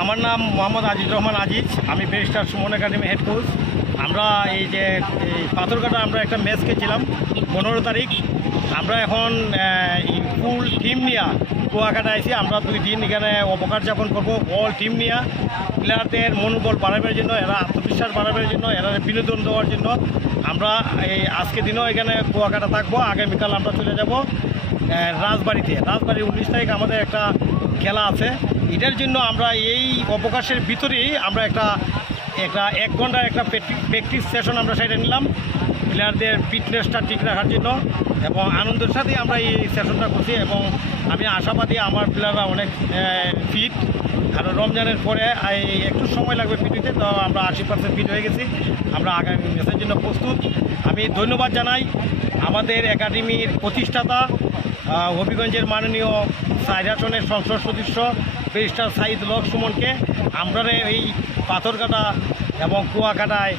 আমার নাম মোহাম্মদ আজিজ রহমান আজিজ। আমি barrister Suman academy head coach. আমরা এই যে পাথরঘাটা আমরা একটা ম্যাচ খেলছিলাম 15 তারিখ। আমরা এখন ফুল টিম নিয়ে কুয়াকাটা আইছি। আমরা 2 দিন এখানে অবকাশ যাপন করবো অল টিম নিয়ে, প্লেয়ারদের মনোবল বাড়াবার জন্য, এরা আত্মবিশ্বাস বাড়াবার জন্য, এরা বিনোদন দেওয়ার জন্য। আমরা এই আজকে দিনও এখানে কুয়াকাটা থাকবো। আগামীকাল আমরা চলে যাব রাজবাড়িতে। রাজবাড়ির 19 তারিখ আমাদের একটা খেলা আছে। এটার জন্য আমরা এই অবকাশের ভিতরেই আমরা একটা 1 ঘন্টার একটা প্র্যাকটিস সেশন আমরা সেটা নিলাম প্লেয়ারদের ফিটনেসটা ঠিক রাখার জন্য, এবং আনন্দের সাথেই আমরা এই সেশনটা করছি। এবং আমি আশাবাদী আমার প্লেয়াররা অনেক ফিট, কারণ রমজানের পরে একটু সময় লাগবে ফিট হইতে, তো আমরা 80% ফিট হয়ে গেছি। আমরা আগামী ম্যাচের জন্য প্রস্তুত। আমি ধন্যবাদ জানাই আমাদের একাডেমির প্রতিষ্ঠাতা হবিগঞ্জের মাননীয় 4 আসনের সংসদ সদস্য ব্যারিস্টার সাইদুল হক সুমনকে। আমরা এই পাথরঘাটা এবং কুয়াকাটায়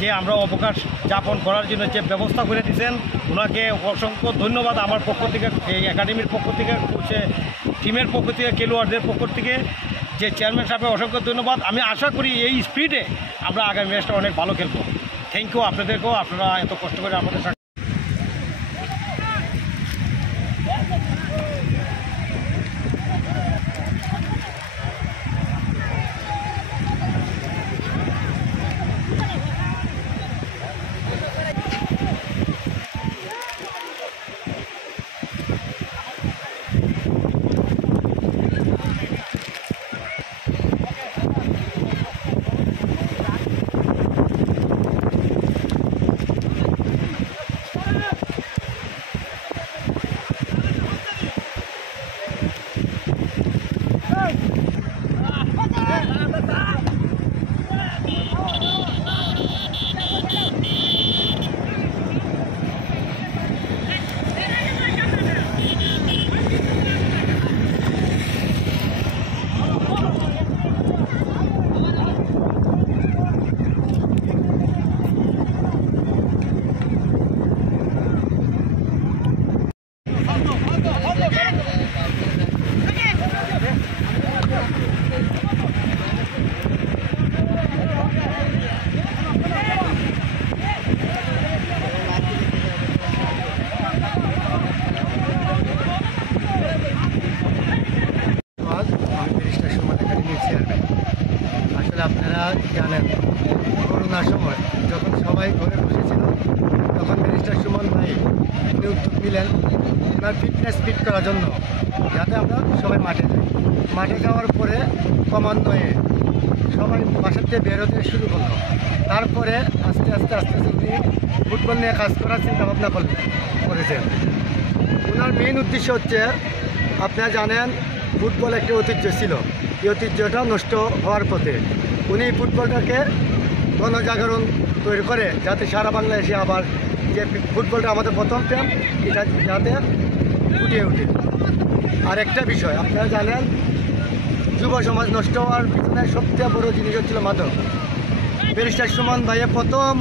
যে আমরা অবকাশ যাপন করার জন্য যে ব্যবস্থা করে দিয়েছেন, ওনাকে অসংখ্য ধন্যবাদ আমার পক্ষ থেকে, এই একাডেমির পক্ষ থেকে, টিমের পক্ষ থেকে, খেলোয়াড়দের পক্ষ থেকে, যে চেয়ারম্যান সাহেবের অসংখ্য ধন্যবাদ। আমি আশা করি এই স্পিডে আমরা আগামী ম্যাচটা অনেক ভালো খেলবো। থ্যাংক ইউ আপনাদেরকেও, আপনারা এত কষ্ট করে আমাদের সাথে। আসলে আপনারা জানেন, করোনার সময় যখন সবাই ঘরে বসেছিল, তখন ব্যারিস্টার সুমন ভাই উনি উদ্যোগ নিলেন ওনার ফিটনেস ফিট করার জন্য, যাতে আমরা সবাই মাঠে যাই। মাঠে যাওয়ার পরে ক্রমান্বয়ে সবাই বাসার থেকে বেরোতে শুরু করলো। তারপরে আস্তে আস্তে উনি ফুটবল নিয়ে কাজ করার চিন্তাভাবনা করেছেন। ওনার মেইন উদ্দেশ্য হচ্ছে, আপনারা জানেন ফুটবল একটি ঐতিহ্য ছিল, এই ঐতিহ্যটা নষ্ট হওয়ার পথে। উনি ফুটবলটাকে গণজাগরণ তৈরি করে, যাতে সারা বাংলাদেশে আবার যে ফুটবলটা আমাদের প্রথম প্রেম, এটা যাতে ফুটিয়ে ওঠে। আর একটা বিষয় আপনারা জানেন, যুব সমাজ নষ্ট হওয়ার পিছনে সবচেয়ে বড় জিনিস হচ্ছিল মাদক। ব্যারিস্টার সুমন ভাইয়ের প্রথম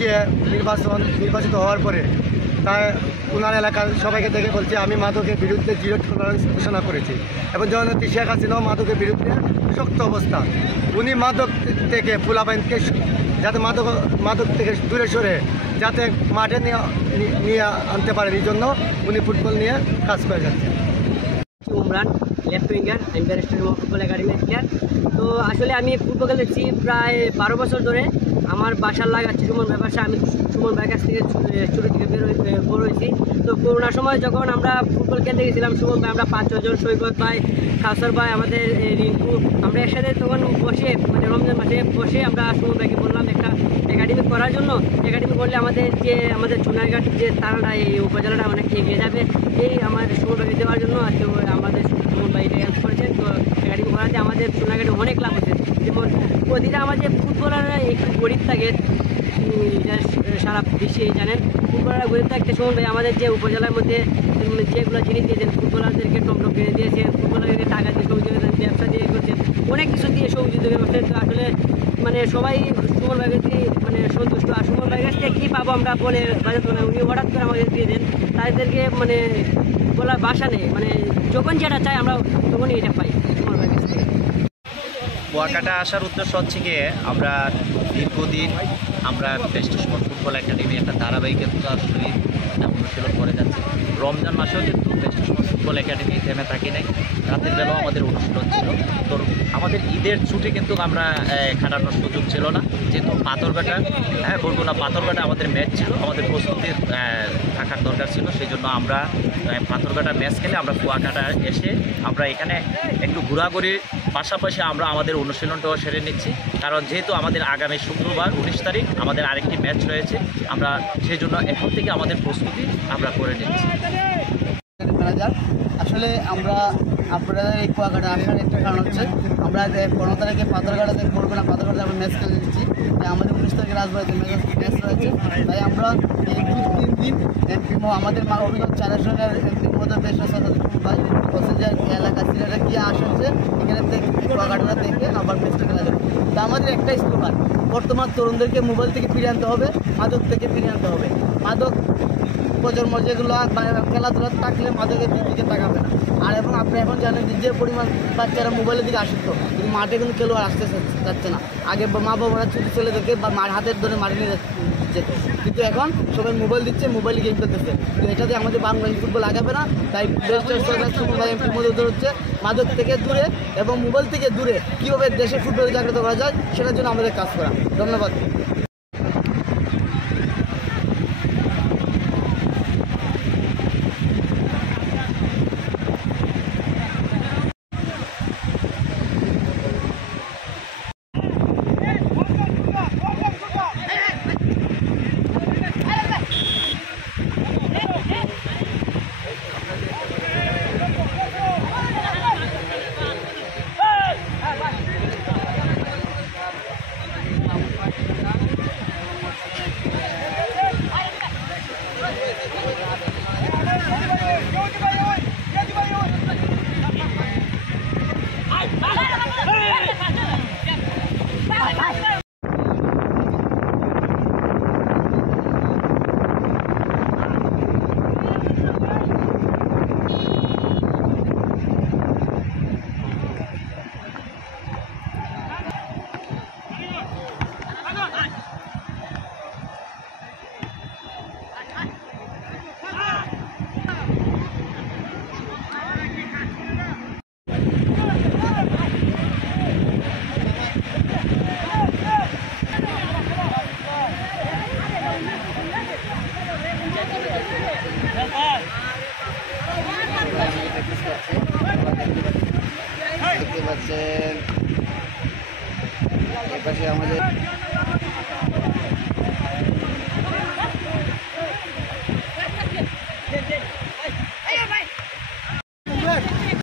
যে নির্বাচিত হওয়ার পরে তাই ওনার এলাকার সবাইকে দেখে বলছে, আমি মাদকের বিরুদ্ধে 0 টলারেন্স ঘোষণা করেছি। এবং জননেত্রী শেখ হাসিনাও মাদকের বিরুদ্ধে শক্ত অবস্থান। উনি মাদক থেকে ফুলাবাইনকে যাতে মাদক থেকে দূরে সরে যাতে মাঠে নিয়ে আনতে পারেন, এই জন্য উনি ফুটবল নিয়ে কাজ করে যাচ্ছেন। উমরান, লেফট উইঙ্গার, আমি ব্যারিস্টার ফুটবল একাডেমির প্লেয়ার। তো আসলে আমি ফুটবল খেলেছি প্রায় 12 বছর ধরে। আমার বাসার লাগাচ্ছে সুমন ভাই বাসা। আমি সুমন ভাইয়ের কাছ থেকে ছোটো থেকে বড় হয়েছি। তো করোনার সময় যখন আমরা ফুটবল খেলতে গেছিলাম, সুমন ভাই, আমরা 5-6 জন, সৈকত ভাই, কাউসার ভাই, আমাদের রিঙ্কু, আমরা একসাথে তখন বসে, মানে রমজান মাসে বসে আমরা সুমন ভাইকে বললাম একটা একাডেমি করার জন্য। একাডেমি করলে আমাদের চুনারঘাট যে তারাটা, এই উপজেলাটা অনেক এগিয়ে যাবে, এই আমাদের সুমন ভাইকে দেওয়ার জন্য আজকে আমাদের সুমন ভাই এটা হেল্প করেছেন। তো একাডেমি করাতে আমাদের চুনারঘাটে অনেক লাভ হচ্ছে। যেমন প্রতিটা আমাদের ফুটবলাররা একটু গরিব থাকে, সারা বিশ্বে জানেন ফুটবলাররা গরিব থাকতে সুমন ভাই আমাদের যে উপজেলার মধ্যে যেগুলো জিনিস দিয়েছেন, ফুটবলারদেরকে টমটম কিনে দিয়েছেন, ফুটবলারদেরকে টাকা দিয়ে সহযোগিতা দিয়েছেন, ব্যবসা দিয়ে করছেন, অনেক কিছু দিয়ে সহযোগিতা করছেন। তো আসলে মানে সবাই সুমন ভাইয়ের কাছে মানে সন্তুষ্ট। আর সুমন ভাইয়ের কাছ থেকে কী পাবো আমরা বলে বাজাতে না, উনি হঠাৎ করে আমাদের দিয়ে দেন। তাদেরকে মানে বলার ভাষা নেই, মানে যখন যেটা চাই আমরা তখনই এটা পাই সুমন ভাইয়ের কাছ থেকে। কুয়াকাটা আসার উদ্দেশ্য হচ্ছে গিয়ে আমরা দীর্ঘদিন আমরা বেস্ট সুমন ফুটবল একাডেমি একটা ধারাবাহিকতার সহিত অনুশীলন করে যাচ্ছি। রমজান মাসেও কিন্তু বেস্ট সুমন ফুটবল একাডেমি থেমে থাকি নাই, রাতের বেলাও আমাদের অনুশীলন ছিল। তো আমাদের ঈদের ছুটি কিন্তু আমরা কাটানোর সুযোগ ছিল না, যেহেতু পাথরঘাটা বরগুনা পাথরঘাটা আমাদের ম্যাচ ছিল, আমাদের প্রস্তুতির থাকার দরকার ছিল। সেই জন্য আমরা পাথরঘাটা ম্যাচ খেলে আমরা কুয়াকাটা এসে আমরা এখানে একটু ঘোরাঘুরির পাশাপাশি আমরা আমাদের অনুশীলনটাও সেরে নিচ্ছি, কারণ যেহেতু আমাদের আগামী শুক্রবার 19 তারিখ আমাদের আরেকটি ম্যাচ রয়েছে, আমরা সেই জন্য এখন থেকে আমাদের প্রস্তুতি আমরা করে নিচ্ছি। ম্যানেজার, আসলে আমরা আপনাদের এই কুয়াকাটা আসার একটা কারণ হচ্ছে আমরা 15 তারিখে পাথরঘাটাতে বরগুনা পাথরঘাটাতে আমরা ম্যাচ খেলে দিচ্ছি, তাই আমাদের 19 তারিখে রাজবাড়িতে ম্যাচ রয়েছে। তাই আমরা এই 2-3 দিন এমপি আমাদের অভিজ্ঞ চ্যানেলের এমপি মধ্যে বেশ ভাই বলছেন যে এলাকা সিলেটে গিয়ে আসছে এখানে থেকে কুয়াকাটা থেকে আবার ম্যাচটা খেলা যাবে। তা আমাদের একটাই স্লোগান, বর্তমান তরুণদেরকে মোবাইল থেকে ফিরিয়ে আনতে হবে, মাদক থেকে ফিরিয়ে আনতে হবে। মাদক প্রজন্ম যেগুলো খেলাধুলা থাকলে মাদকের দিকে তাকাবে না। আর এবং আপনি এখন জানেন যে পরিমাণ বাচ্চারা মোবাইলের দিকে আসক্ত, কিন্তু মাঠে কিন্তু খেলোয়াড় আসতে যাচ্ছে না। আগে মা বাবারা ছুটি ছেলে দেখে বা হাতের ধরে মাঠে নিয়ে যেত, কিন্তু এখন সবাই মোবাইল দিচ্ছে, মোবাইলে গেম খেলতেছে। তো এটাতে আমাদের বাংলাদেশ ফুটবল আগাবে না। তাই এমপির মধ্যে হচ্ছে মাদক থেকে দূরে এবং মোবাইল থেকে দূরে কীভাবে দেশের ফুটবল জাগ্রত করা যায় সেটার জন্য আমাদের কাজ করা। ধন্যবাদ। দেখতে পাচ্ছেন এপাশে আমাদের